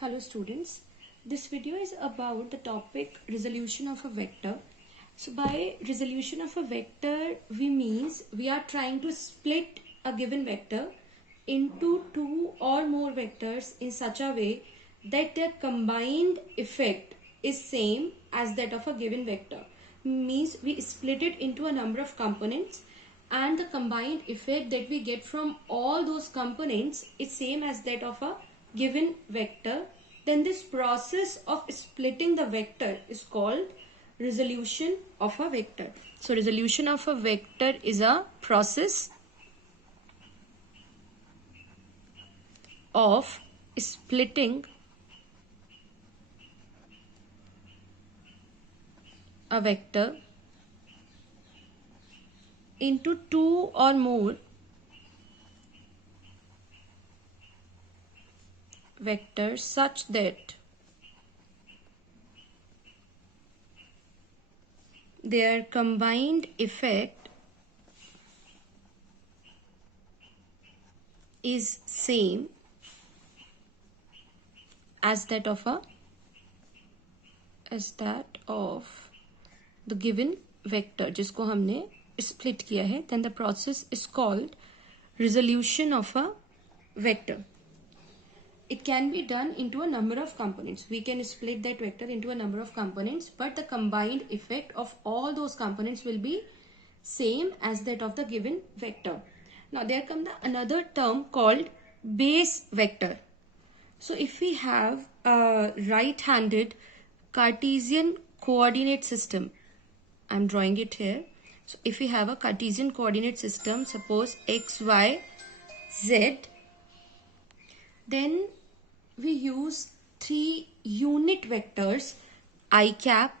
Hello students, this video is about the topic resolution of a vector. So by resolution of a vector, we are trying to split a given vector into two or more vectors in such a way that their combined effect is same as that of a given vector. Means we split it into a number of components and the combined effect that we get from all those components is same as that of a given vector. Then this process of splitting the vector is called resolution of a vector. So resolution of a vector is a process of splitting a vector into two or more vectors such that their combined effect is same as that of the given vector जिसको हमने split किया है. Then the process is called resolution of a vector. It can be done into a number of components. We can split that vector into a number of components, but the combined effect of all those components will be same as that of the given vector. Now there comes another term called base vector. So if we have a right-handed Cartesian coordinate system, I'm drawing it here. So if we have a Cartesian coordinate system, suppose x, y, z, then we use three unit vectors I cap,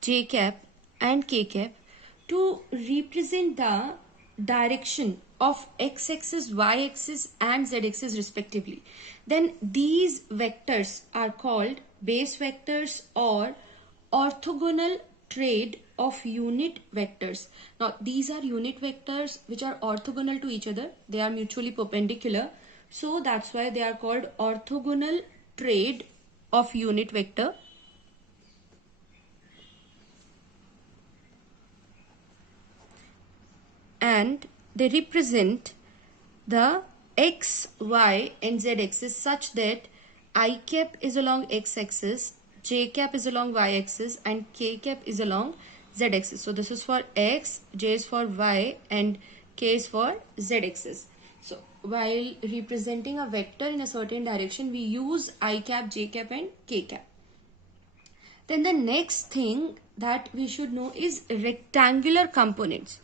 j cap and k cap to represent the direction of x-axis, y-axis and z-axis respectively. Then these vectors are called base vectors or orthogonal trade of unit vectors. Now these are unit vectors which are orthogonal to each other. They are mutually perpendicular. So that's why they are called orthogonal trade of unit vector. And they represent the x, y and z axis such that I cap is along x axis, j cap is along y axis and k cap is along z axis. So this is for x, j is for y and k is for z axis. So while representing a vector in a certain direction, we use I cap, j cap and k cap. Then the next thing that we should know is rectangular components.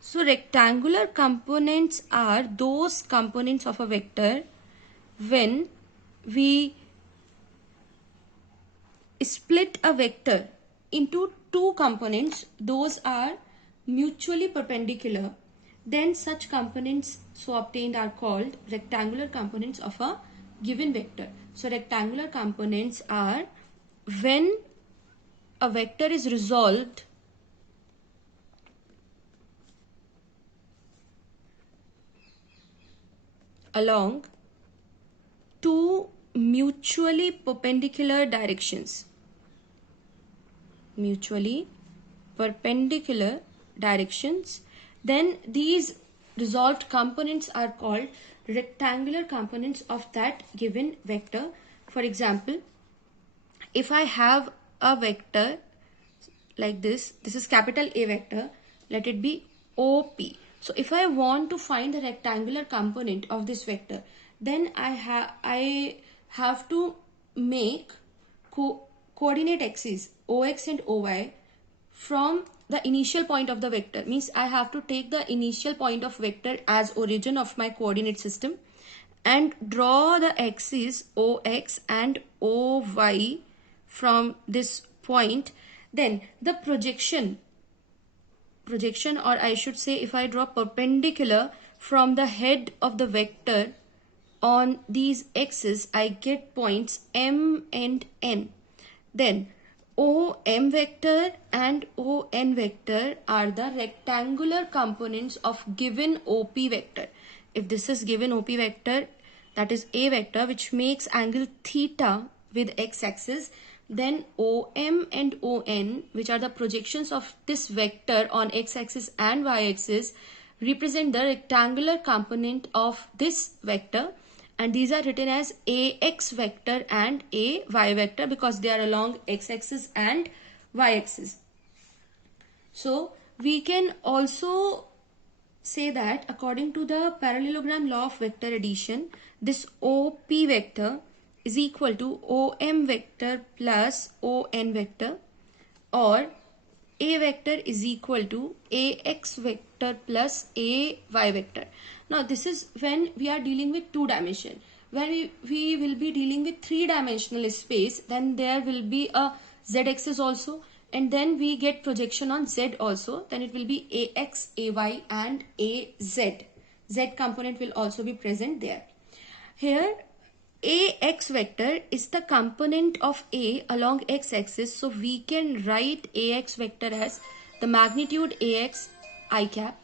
So rectangular components are those components of a vector when we split a vector into two components, those are mutually perpendicular. Then such components so obtained are called rectangular components of a given vector. So rectangular components are when a vector is resolved along two mutually perpendicular directions. Mutually perpendicular directions. Then these resolved components are called rectangular components of that given vector. For example, if I have a vector like this is capital A vector, let it be OP. So if I want to find the rectangular component of this vector, then I have to make coordinate axes OX and OY from the initial point of the vector. Means I have to take the initial point of vector as origin of my coordinate system and draw the axes OX and OY from this point. Then the projection, or I should say, if I draw perpendicular from the head of the vector on these axes, I get points M and N. Then OM vector and ON vector are the rectangular components of given OP vector. If this is given OP vector, that is A vector, which makes angle theta with x-axis, then OM and ON, which are the projections of this vector on x-axis and y-axis, represent the rectangular component of this vector, and these are written as AX vector and AY vector because they are along x-axis and y-axis. So we can also say that according to the parallelogram law of vector addition, this OP vector is equal to OM vector plus ON vector, or A vector is equal to AX vector plus AY vector. Now this is when we are dealing with 2 dimension. When we will be dealing with 3-dimensional space, then there will be a z-axis also, and then we get projection on z also, then it will be AX, AY and AZ. Z component will also be present there. Here AX vector is the component of A along x-axis, so we can write AX vector as the magnitude AX I cap.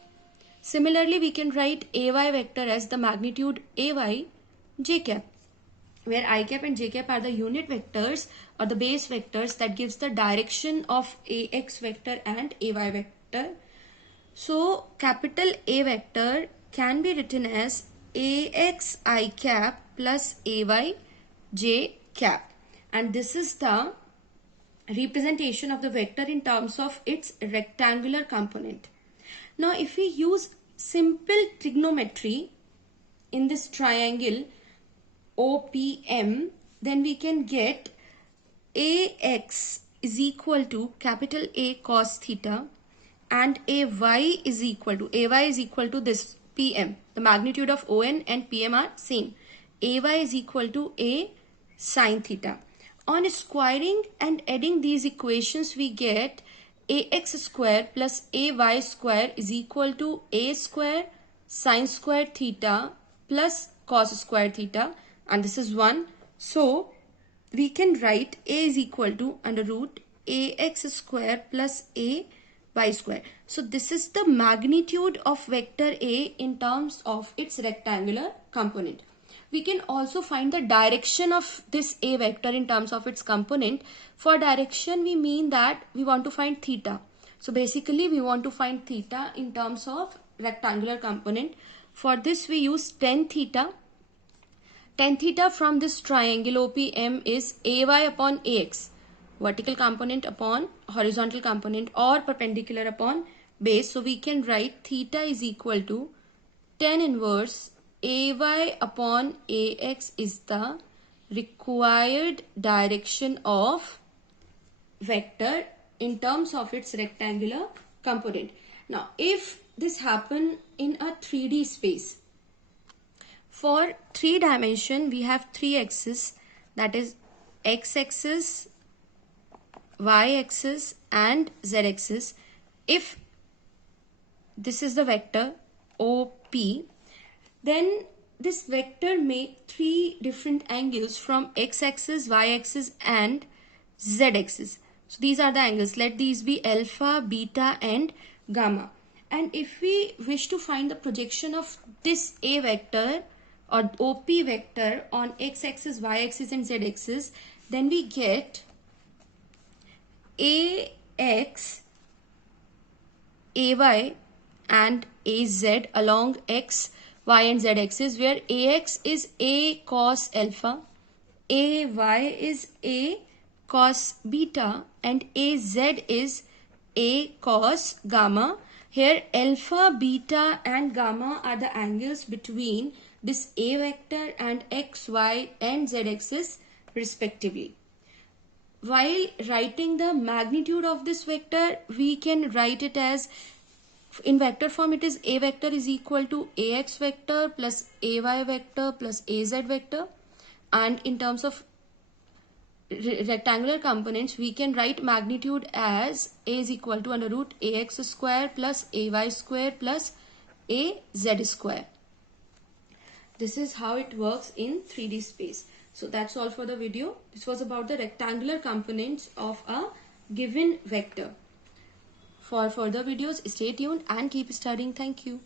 Similarly, we can write AY vector as the magnitude AY j cap, where I cap and j cap are the unit vectors or the base vectors that gives the direction of AX vector and AY vector. So capital A vector can be written as AX I cap plus AY j cap, and this is the representation of the vector in terms of its rectangular component. Now if we use simple trigonometry in this triangle OPM, then we can get AX is equal to capital A cos theta and AY is equal to this PM. The magnitude of ON and PM are same. AY is equal to A sin theta. On squaring and adding these equations, we get AX square plus AY square is equal to A square sin square theta plus cos square theta, and this is 1. So we can write A is equal to under root AX square plus AY square. So this is the magnitude of vector A in terms of its rectangular component. We can also find the direction of this A vector in terms of its component. For direction, we mean that we want to find theta. So basically, we want to find theta in terms of rectangular component. For this, we use tan theta. Tan theta from this triangle OPM is AY upon AX, vertical component upon horizontal component, or perpendicular upon base. So we can write theta is equal to tan inverse AY upon AX is the required direction of vector in terms of its rectangular component. Now, if this happen in a 3D space, for 3 dimension, we have 3 axes, that is x-axis, y-axis and z-axis. If this is the vector OP, then this vector make 3 different angles from x-axis, y-axis and z-axis. So these are the angles. Let these be alpha, beta and gamma. And if we wish to find the projection of this A vector or OP vector on x-axis, y-axis and z-axis, then we get AX, AY and AZ along x, y and z axis, where AX is A cos alpha, AY is A cos beta and AZ is A cos gamma. Here alpha, beta and gamma are the angles between this A vector and x, y and z axis respectively. While writing the magnitude of this vector, we can write it as, in vector form, it is A vector is equal to AX vector plus AY vector plus AZ vector. And in terms of rectangular components, we can write magnitude as A is equal to under root AX square plus AY square plus AZ square. This is how it works in 3D space. So that's all for the video. This was about the rectangular components of a given vector. For further videos, stay tuned and keep studying. Thank you.